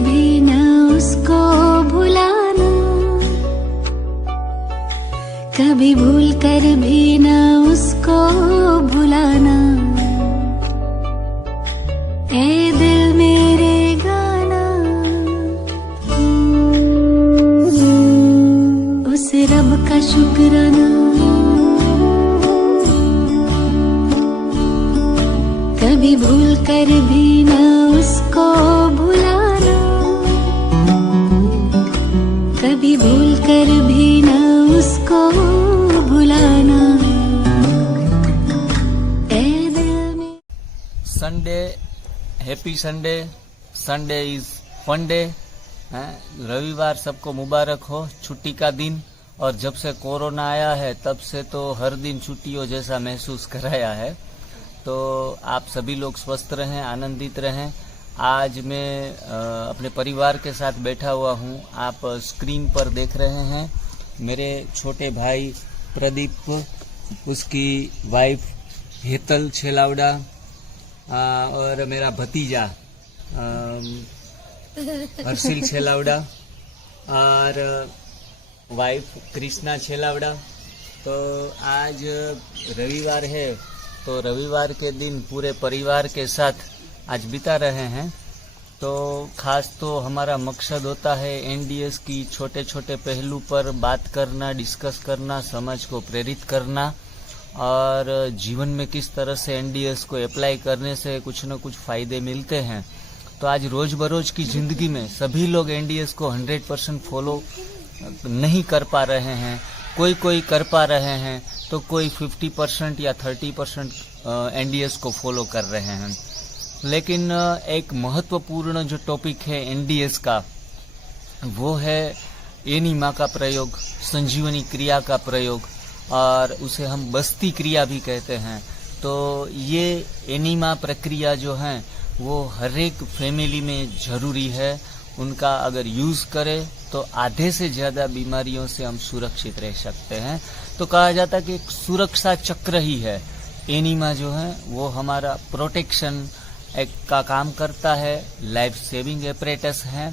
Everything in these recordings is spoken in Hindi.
भी न उसको भुलाना, कभी भूल कर भी न उसको भुलाना। ए दिल मेरे गाना, उस रब का शुक्राना, कभी भूल कर भी न उसको भुलाना, कभी भूल कर भी न उसको भुलाना। Sunday, happy Sunday, Sunday is fun day. रविवार सबको मुबारक हो, छुट्टी का दिन। और जब से कोरोना आया है तब से तो हर दिन छुट्टियों जैसा महसूस कराया है। तो आप सभी लोग स्वस्थ रहें, आनंदित रहें। आज मैं अपने परिवार के साथ बैठा हुआ हूँ। आप स्क्रीन पर देख रहे हैं मेरे छोटे भाई प्रदीप, उसकी वाइफ हेतल छेलावड़ा और मेरा भतीजा हर्षिल छेलावड़ा और वाइफ कृष्णा छेलावड़ा। तो आज रविवार है, तो रविवार के दिन पूरे परिवार के साथ आज बिता रहे हैं। तो खास तो हमारा मकसद होता है एनडीएस की छोटे छोटे पहलू पर बात करना, डिस्कस करना, समाज को प्रेरित करना और जीवन में किस तरह से एनडीएस को अप्लाई करने से कुछ न कुछ फायदे मिलते हैं। तो आज रोज बरोज की जिंदगी में सभी लोग एनडीएस को 100% फॉलो नहीं कर पा रहे हैं। कोई कर पा रहे हैं तो कोई 50% या 30% एनडीएस को फॉलो कर रहे हैं। लेकिन एक महत्वपूर्ण जो टॉपिक है एनडीएस का, वो है एनीमा का प्रयोग, संजीवनी क्रिया का प्रयोग, और उसे हम बस्ती क्रिया भी कहते हैं। तो ये एनीमा प्रक्रिया जो है वो हर एक फैमिली में जरूरी है। उनका अगर यूज करें तो आधे से ज्यादा बीमारियों से हम सुरक्षित रह सकते हैं। तो कहा जाता है कि एक सुरक्षा चक्र ही है एनीमा जो है, वो हमारा प्रोटेक्शन एक का काम करता है, लाइफ सेविंग एपरेटस है।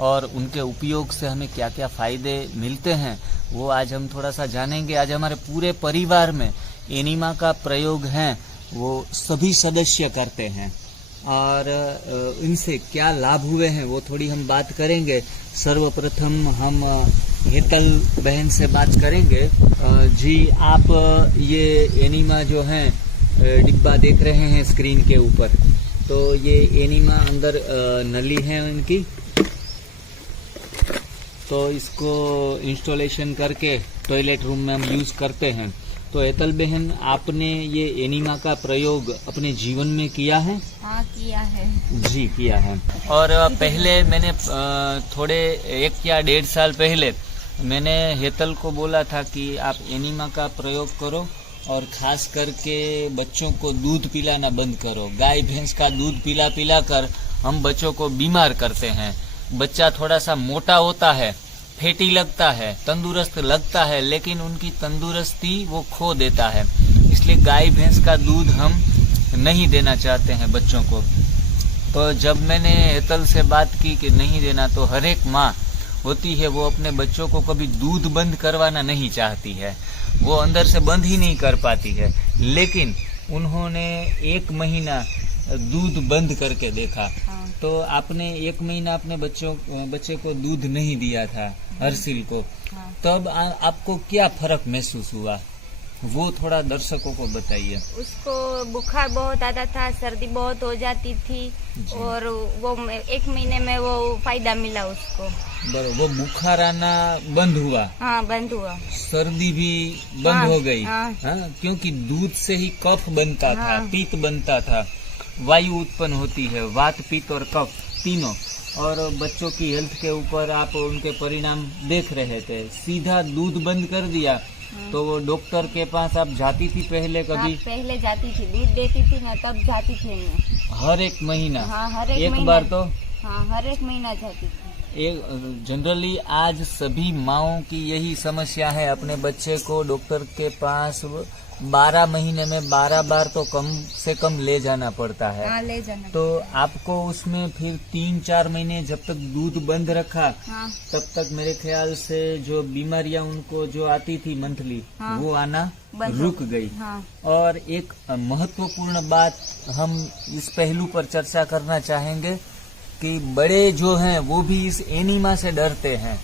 और उनके उपयोग से हमें क्या क्या फायदे मिलते हैं वो आज हम थोड़ा सा जानेंगे। आज हमारे पूरे परिवार में एनीमा का प्रयोग है वो सभी सदस्य करते हैं और इनसे क्या लाभ हुए हैं वो थोड़ी हम बात करेंगे। सर्वप्रथम हम हेतल बहन से बात करेंगे। जी, आप ये एनीमा जो है डिब्बा देख रहे हैं स्क्रीन के ऊपर, तो ये एनीमा अंदर नली है इनकी, तो इसको इंस्टॉलेशन करके टॉयलेट रूम में हम यूज करते हैं। तो हेतल बहन, आपने ये एनीमा का प्रयोग अपने जीवन में किया है? हाँ, किया है जी, किया है। और पहले मैंने थोड़े 1 या 1.5 साल पहले मैंने हेतल को बोला था कि आप एनीमा का प्रयोग करो और खास करके बच्चों को दूध पिलाना बंद करो। गाय भैंस का दूध पिला कर हम बच्चों को बीमार करते हैं। बच्चा थोड़ा सा मोटा होता है, फैटी लगता है, तंदुरुस्त लगता है, लेकिन उनकी तंदुरुस्ती वो खो देता है। इसलिए गाय भैंस का दूध हम नहीं देना चाहते हैं बच्चों को। तो जब मैंने हेतल से बात की कि नहीं देना, तो हर एक माँ होती है वो अपने बच्चों को कभी दूध बंद करवाना नहीं चाहती है, वो अंदर से बंद ही नहीं कर पाती है। लेकिन उन्होंने 1 महीना दूध बंद करके देखा। तो आपने 1 महीना अपने बच्चे को दूध नहीं दिया था, हर्षिल को। तब आपको क्या फर्क महसूस हुआ वो थोड़ा दर्शकों को बताइए। उसको बुखार बहुत आता था, सर्दी बहुत हो जाती थी और वो 1 महीने में वो फायदा मिला उसको। बराबर, वो बुखार आना बंद हुआ? हाँ, बंद हुआ। सर्दी भी बंद हो गई? हाँ। क्योंकि दूध से ही कफ बनता था, पित्त बनता था, वायु उत्पन्न होती है, वात, पित्त और कफ तीनों। और बच्चों की हेल्थ के ऊपर आप उनके परिणाम देख रहे थे। सीधा दूध बंद कर दिया तो वो डॉक्टर के पास आप जाती थी पहले कभी? पहले जाती थी, दूध देती थी ना, तब जाती थी मैं। हर एक महीना? हाँ, हर एक एक महीना। बार तो? हाँ, हर एक महीना जाती थी। एक जनरली आज सभी माओं की यही समस्या है, अपने बच्चे को डॉक्टर के पास 12 महीने में 12 बार तो कम से कम ले जाना पड़ता है। हाँ, ले जाना। तो आपको उसमें फिर 3-4 महीने जब तक दूध बंद रखा, हाँ, तब तक मेरे ख्याल से जो बीमारियां उनको जो आती थी मंथली, हाँ, वो आना रुक गई। हाँ, और एक महत्वपूर्ण बात हम इस पहलू पर चर्चा करना चाहेंगे कि बड़े जो हैं वो भी इस एनीमा से डरते हैं,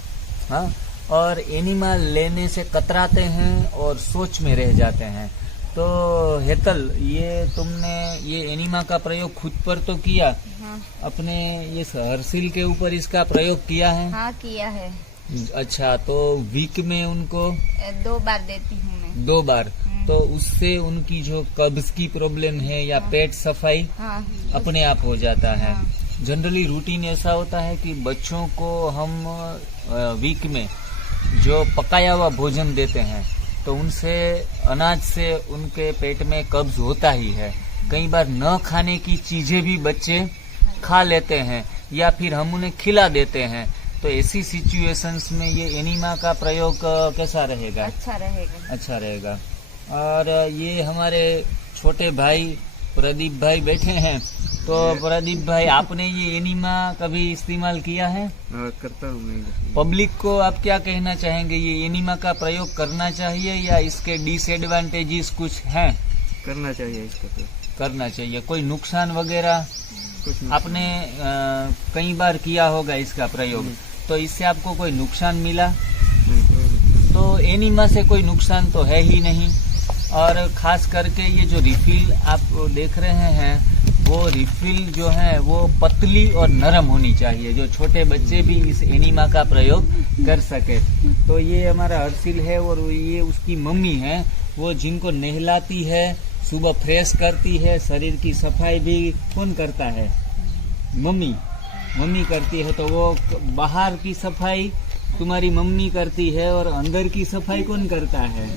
हाँ, और एनीमा लेने से कतराते हैं और सोच में रह जाते हैं। तो हेतल, ये तुमने ये एनीमा का प्रयोग खुद पर तो किया, हाँ, अपने ये हर्षिल के ऊपर इसका प्रयोग किया है? हाँ, किया है। अच्छा, तो वीक में उनको 2 बार देती हूँ मैं। 2 बार। तो उससे उनकी जो कब्ज की प्रॉब्लम है या पेट सफाई हाँ, अपने आप हो जाता है। हाँ, जनरली रूटीन ऐसा होता है कि बच्चों को हम वीक में जो पकाया हुआ भोजन देते हैं तो उनसे अनाज से उनके पेट में कब्ज होता ही है। कई बार न खाने की चीजें भी बच्चे खा लेते हैं या फिर हम उन्हें खिला देते हैं। तो ऐसी सिचुएशंस में ये एनीमा का प्रयोग कैसा रहेगा? अच्छा रहेगा। अच्छा रहेगा। और ये हमारे छोटे भाई प्रदीप भाई बैठे हैं, तो प्रदीप भाई, आपने ये एनीमा कभी इस्तेमाल किया है? करता हूँ मैं। पब्लिक को आप क्या कहना चाहेंगे, ये एनीमा का प्रयोग करना चाहिए या इसके डिसएडवांटेजेस कुछ हैं? करना चाहिए इसका प्रयोग। करना चाहिए। कोई नुकसान वगैरह? कुछ नहीं। आपने कई बार किया होगा इसका प्रयोग, तो इससे आपको कोई नुकसान मिला? तो एनीमा से कोई नुकसान तो है ही नहीं। और खास करके ये जो रिफिल आप देख रहे हैं, वो रिफिल जो है वो पतली और नरम होनी चाहिए, जो छोटे बच्चे भी इस एनीमा का प्रयोग कर सके। तो ये हमारा हर्षिल है और ये उसकी मम्मी है, वो जिनको नहलाती है, सुबह फ्रेश करती है, शरीर की सफाई भी कौन करता है? मम्मी करती है। तो वो बाहर की सफाई तुम्हारी मम्मी करती है और अंदर की सफाई कौन करता है?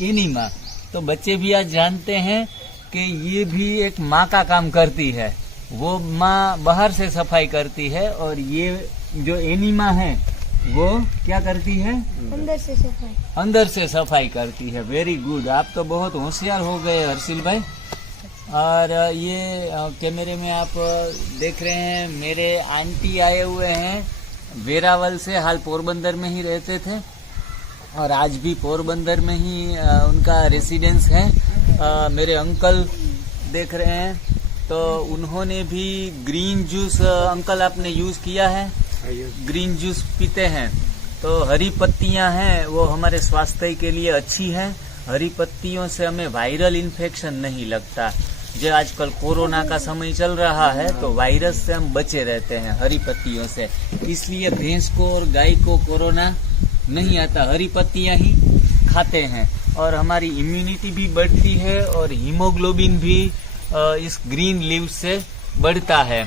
एनीमा। तो बच्चे भी आज जानते हैं कि ये भी एक माँ का काम करती है। वो माँ बाहर से सफाई करती है और ये जो एनीमा है वो क्या करती है? अंदर से सफाई करती है। वेरी गुड, आप तो बहुत होशियार हो गए हर्षिल भाई। और ये कैमरे में आप देख रहे हैं, मेरे आंटी आए हुए हैं वेरावल से, हाल पोरबंदर में ही रहते थे और आज भी पोरबंदर में ही उनका रेसिडेंस है। मेरे अंकल देख रहे हैं, तो उन्होंने भी ग्रीन जूस, अंकल आपने यूज किया है? ग्रीन जूस पीते हैं। तो हरी पत्तियां हैं वो हमारे स्वास्थ्य के लिए अच्छी है। हरी पत्तियों से हमें वायरल इन्फेक्शन नहीं लगता। जो आजकल कोरोना का समय चल रहा है तो वायरस से हम बचे रहते हैं हरी पत्तियों से, इसलिए भैंस को और गाय को कोरोना नहीं आता। हरी पत्तियां ही खाते हैं और हमारी इम्यूनिटी भी बढ़ती है और हीमोग्लोबिन भी इस ग्रीन लीव्स से बढ़ता है।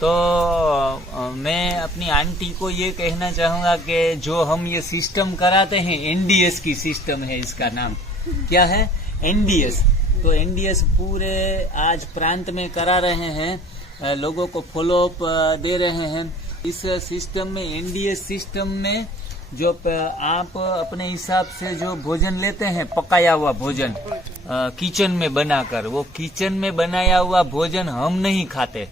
तो मैं अपनी आंटी को ये कहना चाहूंगा कि जो हम ये सिस्टम कराते हैं, एनडीएस की सिस्टम है, इसका नाम क्या है? एनडीएस। तो एनडीएस पूरे आज प्रांत में करा रहे हैं, लोगों को फॉलोअप दे रहे हैं। इस सिस्टम में, एनडीएस सिस्टम में, जो आप अपने हिसाब से जो भोजन लेते हैं, पकाया हुआ भोजन किचन में बनाकर, वो किचन में बनाया हुआ भोजन हम नहीं खाते।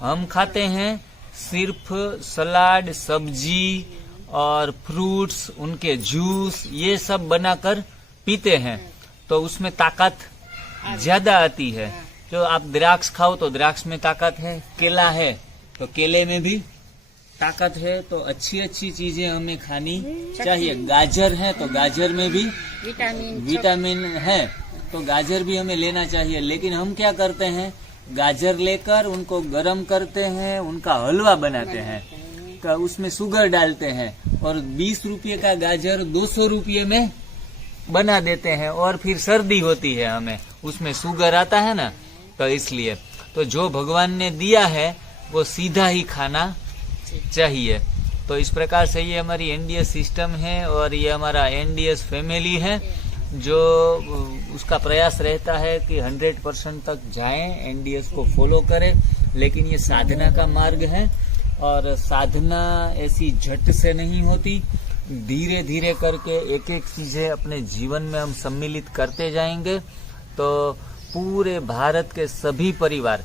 हम खाते हैं सिर्फ सलाद, सब्जी और फ्रूट्स, उनके जूस, ये सब बनाकर पीते हैं। तो उसमें ताकत ज्यादा आती है। तो आप द्राक्ष खाओ तो द्राक्ष में ताकत है, केला है तो केले में भी ताकत है। तो अच्छी अच्छी चीजें हमें खानी चाहिए। गाजर है तो गाजर में भी विटामिन है, तो गाजर भी हमें लेना चाहिए। लेकिन हम क्या करते हैं, गाजर लेकर उनको गर्म करते हैं, उनका हलवा बनाते हैं, उसमें शुगर डालते हैं और 20 रुपये का गाजर 200 रुपये में बना देते हैं और फिर सर्दी होती है हमें, उसमें शुगर आता है ना, तो इसलिए। तो जो भगवान ने दिया है वो सीधा ही खाना चाहिए। तो इस प्रकार से ये हमारी एनडीएस सिस्टम है और ये हमारा एनडीएस फैमिली है, जो उसका प्रयास रहता है कि 100% तक जाएं, एनडीएस को फॉलो करें। लेकिन ये साधना का मार्ग है और साधना ऐसी झट से नहीं होती, धीरे धीरे करके एक एक चीजें अपने जीवन में हम सम्मिलित करते जाएंगे तो पूरे भारत के सभी परिवार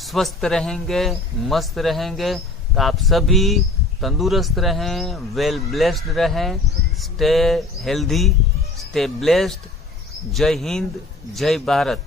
स्वस्थ रहेंगे, मस्त रहेंगे। तो आप सभी तंदुरुस्त रहें, वेल ब्लेस्ड रहें, स्टे हेल्दी, स्टे ब्लेस्ड। जय हिंद, जय भारत।